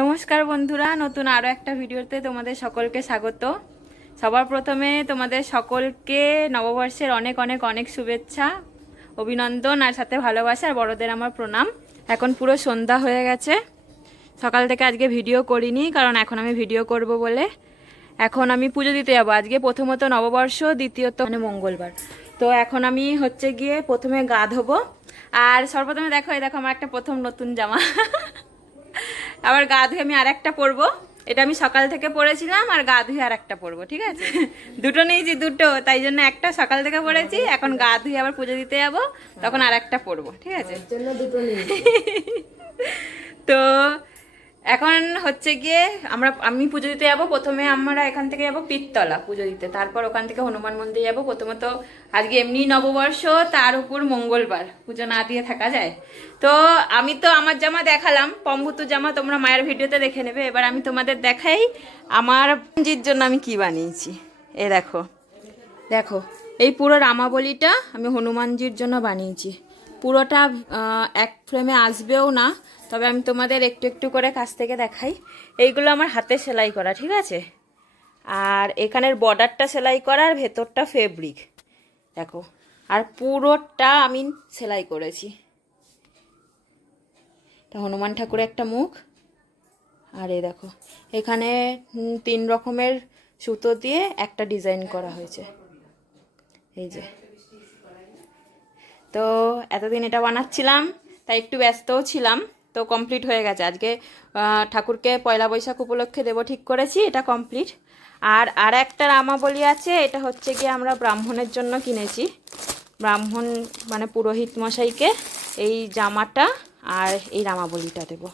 নমস্কার বন্ধুরা, নতুন আরো একটা ভিডিওতে তোমাদের সকলকে স্বাগত। সবার প্রথমে তোমাদের সকলকে নববর্ষের অনেক অনেক অনেক শুভেচ্ছা, অভিনন্দন আর সাথে ভালোবাসা। আর বড়দের আমার প্রণাম। এখন পুরো সন্ধ্যা হয়ে গেছে, সকাল থেকে আজকে ভিডিও করিনি, কারণ এখন আমি ভিডিও করব বলে। এখন আমি পুজো দিতে যাবো। আজকে প্রথমত নববর্ষ, দ্বিতীয়ত মানে মঙ্গলবার। তো এখন আমি হচ্ছে গিয়ে প্রথমে গা ধোবো। আর সর্বপ্রথমে দেখো, এই দেখো আমার একটা প্রথম নতুন জামা। আবার গা ধুয়ে আমি আর একটা পরবো। এটা আমি সকাল থেকে পরেছিলাম, আর গা ধুয়ে আর একটা পরবো, ঠিক আছে? দুটো নিয়েছি, দুটো, তাই জন্য একটা সকাল থেকে পরেছি, এখন গা ধুয়ে আবার পুজো দিতে যাবো, তখন আর একটা পরবো, ঠিক আছে? তো এখন হচ্ছে গিয়ে আমি পুজো দিতে যাবো। প্রথমে আমরা এখান থেকে যাবো পীরতলা পুজো দিতে, তারপর ওখান থেকে হনুমান মন্দির যাবো। প্রথমত আজকে এমনি নববর্ষ, তার উপর মঙ্গলবার, পুজো না দিয়ে থাকা যায়? তো আমি তো আমার জামা দেখালাম, পম্বুতু জামা, তোমরা মায়ের ভিডিওতে দেখে নেবে। এবার আমি তোমাদের দেখাই আমার জির জন্য আমি কি বানিয়েছি। এই দেখো দেখো, এই পুরো রামাবলীটা আমি হনুমানজির জন্য বানিয়েছি। পুরোটা এক ফ্রেমে আসবেও না, তবে আমি তোমাদের একটু একটু করে কাছ থেকে দেখাই। এইগুলো আমার হাতে সেলাই করা, ঠিক আছে? আর এখানের বর্ডারটা সেলাই করা, আর ভেতরটা ফেব্রিক দেখো। আর পুরোটা আমি সেলাই করেছি। এটা হনুমান ঠাকুরের একটা মুখ। আর এই দেখো, এখানে 3 রকমের সুতো দিয়ে একটা ডিজাইন করা হয়েছে, এই যে। তো এতদিন এটা বানাচ্ছিলাম, তাই একটু ব্যস্তও ছিলাম। তো কমপ্লিট হয়ে গেছে। আজকে ঠাকুরকে পয়লা বৈশাখ উপলক্ষে দেবো ঠিক করেছি, এটা কমপ্লিট। আর একটা রামাবলী আছে, এটা হচ্ছে গিয়ে আমরা ব্রাহ্মণের জন্য কিনেছি। ব্রাহ্মণ মানে পুরোহিত মশাইকে এই জামাটা আর এই রামাবলীটা দেবো।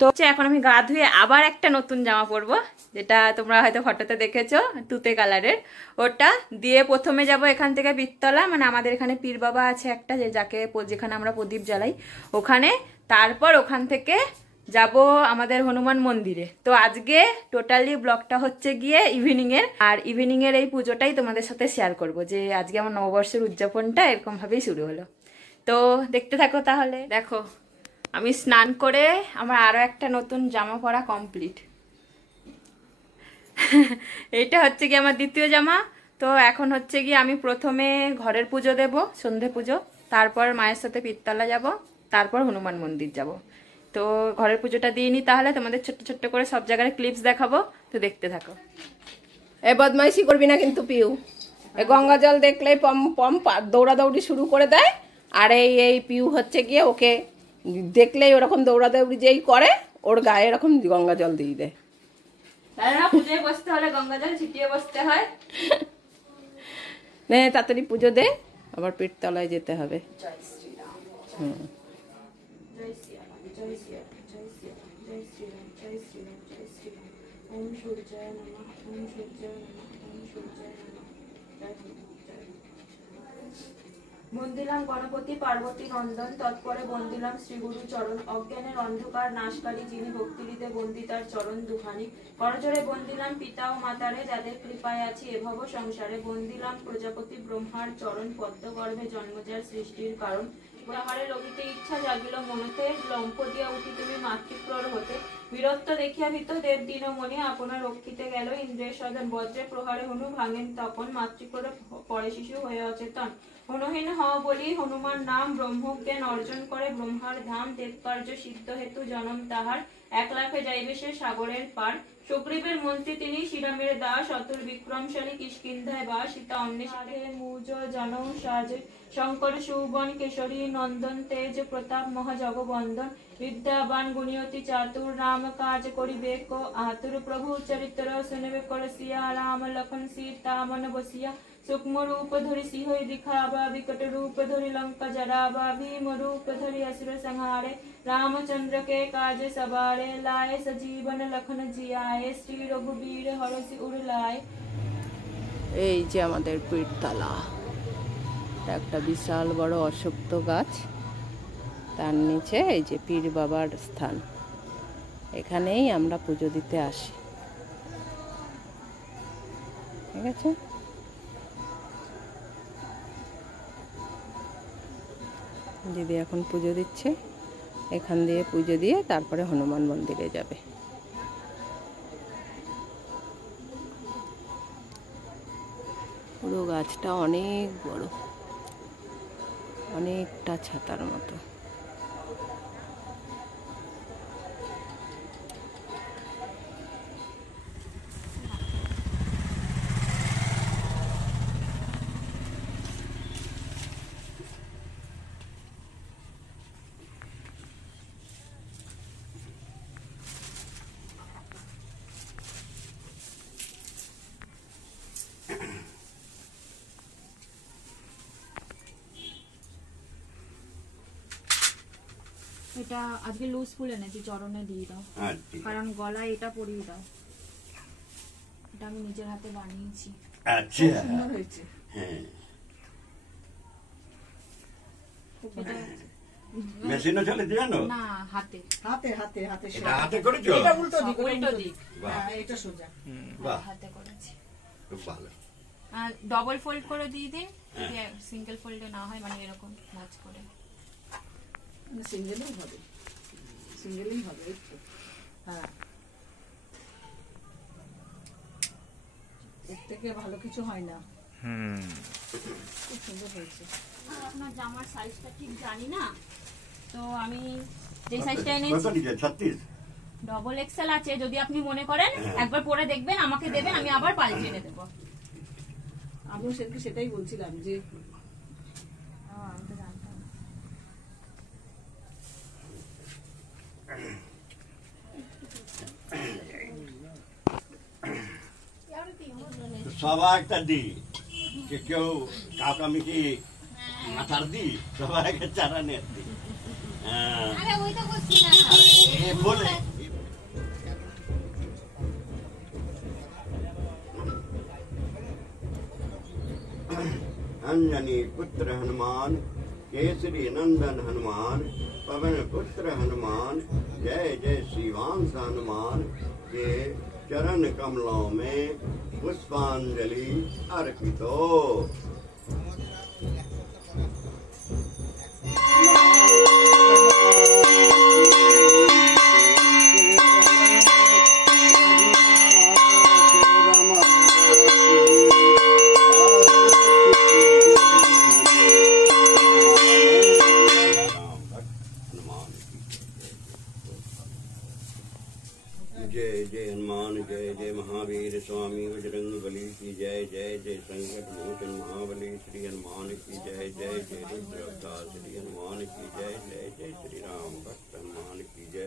তো এখন আমি গা ধুয়ে আবার একটা নতুন জামা পরবো, যেটা তোমরা হয়তো ফটোতে দেখেছো, তুতে কালারের। ওটা দিয়ে প্রথমে যাব এখান থেকে পীরতলা, মানে আমাদের এখানে পীর বাবা আছে একটা, যেখানে আমরা প্রদীপ জ্বালাই, ওখানে। তারপর ওখান থেকে যাব আমাদের হনুমান মন্দিরে। তো আজকে টোটালি ব্লগটা হচ্ছে গিয়ে ইভিনিং এর, আর ইভিনিং এর এই পুজোটাই তোমাদের সাথে শেয়ার করব, যে আজকে আমার নববর্ষের উদযাপনটা এরকম ভাবেই শুরু হলো। তো দেখতে থাকো তাহলে। দেখো, আমি স্নান করে আমার আরো একটা নতুন জামা পরা কমপ্লিট। এইটা হচ্ছে কি আমার দ্বিতীয় জামা। তো এখন হচ্ছে কি আমি প্রথমে ঘরের পুজো দেব, সন্ধে পুজো, তারপর মায়ের সাথে পীরতলা যাব, তারপর হনুমান মন্দির যাব। তো ঘরের পুজোটা দিয়ে নি, তাহলে তোমাদের ছোট্ট ছোট্ট করে সব জায়গায় ক্লিপস দেখাবো, তো দেখতে থাকো। এ বদমাইশি করবি না কিন্তু পিউ। এ গঙ্গা জল দেখলেই পম পম দৌড়াদৌড়ি শুরু করে দেয়। আর এই পিউ হচ্ছে গিয়ে ওকে দেখলেই ওরকম দৌড়াদৌড়ি যেই করে, ওর গায়ে এরকম গঙ্গা জল দিয়ে দেয়। পুজোয় বসতে হলে গঙ্গা জল ছিটিয়ে বসতে হয়। নে তাড়াতাড়ি পুজো দে, আবার পীরতলায় যেতে হবে। জয় শ্রীরাম, জয় শ্রীরাম, জয় শ্রীরাম, জয় শ্রীরাম, জয় শ্রীরাম, জয় শ্রীরাম, জয় শ্রীরাম। ওম সূর্যায় নমঃ, ওম সূর্যায় নমঃ, ওম সূর্যায় নমঃ। জয় হনুমান, জয় বন্দিলাম গণপতি পার্বতী নন্দন, তৎপরে বন্দিলাম শ্রীগুরু চরণ। অজ্ঞানের অন্ধকার নাশকারী, যিনি ভক্তিরিতে বন্দিতার চরণ দুখানি। করজোড়ে বন্দিলাম পিতা ও মাতারে, যাদের কৃপায় আছি এভব সংসারে। বন্দিলাম প্রজাপতি ব্রহ্মার চরণ, পদ্মগর্ভে জন্মজার সৃষ্টির কারণ। তাহারে লভিতে ইচ্ছা জাগিল মনতে, লম্প দিয়া উঠি তুমি মাতৃপ্রর হতে। বীরত্ব দেখিয়া ভীত দেব দীনমণি, আপনার রক্ষিতে গেল ইন্দ্রের সদন। বজ্রে প্রহারে হনু ভাঙেন তপন, মাতৃপ্ররে পরে শিশু হয়ে অচেতন। হনুহীন হও বলি হনুমান নাম, ব্রহ্মজ্ঞান অর্জন করে ব্রহ্মার ধাম। দেব কার্য সিদ্ধ হেতু জনম তাহার, 1 লাফে যাইবে সে সাগরের পার। সুগ্রীবের মন্ত্রী তিনি, শ্রীরামের দাস, অতুল বিক্রমশালী কিষ্কিন্ধায় বাস। সীতা অন্বেষারে মুজ জনৌ সাজে, শঙ্কর সুবন কেশরী নন্দন। তেজ প্রতাপ মহাজগবন্দন, বিদ্যাবান গুণিয়তি চাতুর। রাম কাজ করিবে কো আতুর, প্রভু চরিত্র শুনবে কর সিয়া। রাম লখন সীতা মন বসিয়া, सूक्ष्म रूप धरि सिंह दिखावा। विकट रूप धरि लंका जरावा, भीम रूप धरि असुर संहारे। रामचंद्र के काज सवारे, लाए सजीवन लखन जियाए। श्री रघुबीर हरषि उर लाए। এই যে আমাদের পীরতলা, একটা বিশাল বড় অশ্বত্থ গাছ, তার নিচে এই যে পীর বাবার স্থান। এখানেই আমরা পুজো দিতে আসি, ঠিক আছে? দিদি এখন পুজো দিচ্ছে, এখান দিয়ে পুজো দিয়ে তারপরে হনুমান মন্দিরে যাবে। পুরো গাছটা অনেক বড়, অনেকটা ছাতার মতো। এটা আজকে লুজ ফুল এনেছি, চরণে দিয়ে দাও, কারণ গলায় এটা পরিয়ে দাও। এটা আমি নিজের হাতে বানিয়েছি। আচ্ছা, সুন্দর হয়েছে। হ্যাঁ, এটা মেশিনে চলে জানো না, হাতে হাতে হাতে হাতে এটা হাতে করেছো? এটা উল্টো দিক, উল্টো দিক। বাহ, হ্যাঁ, এটা সোজা। বাহ, হাতে করেছি। খুব ভালো। আর ডবল ফোল্ড করে দিয়ে দিন, যদি সিঙ্গেল ফোল্ডে না হয়, মানে এরকম ভাঁজ করে। সিঙ্গেলই হবে, সিঙ্গেলই হবে, এই তো। হ্যাঁ, এর থেকে ভালো কিছু হয় না। খুব সুন্দর হয়েছে। আর আপনার জামার সাইজটা ঠিক জানি না, তো আমি যে সাইজটা কত এনেছি নিচে? 36? ডবল এক্সেল আছে, যদি আপনি মনে করেন একবার পরে দেখবেন, আমাকে দেবেন, আমি আবার পাল্টে এনে দেবো। আমিও সেদিকে সেটাই বলছিলাম যে আমি তো জানতাম না। তো সবাই একটা দি, কেউ কাউকে আমি কি মাথার দি, সবাইকে চারা নিয়ে দি। হ্যাঁ, এ বলে अंजनी पुत्र हनुमान, केसरी नंदन हनुमान, पवन पुत्र हनुमान, जय जय श्रीवांस हनुमान के चरण कमलों में पुष्पांजलि अर्पित हो। जय जय हनुमान, जय जय महावीर स्वामी बजरंग बली की जय, जय जय संकट मोचन महाबली श्री हनुमान की जय, जय जय रुद्र अवतार श्री हनुमान की जय, जय जय श्री राम भक्त हनुमान की जय।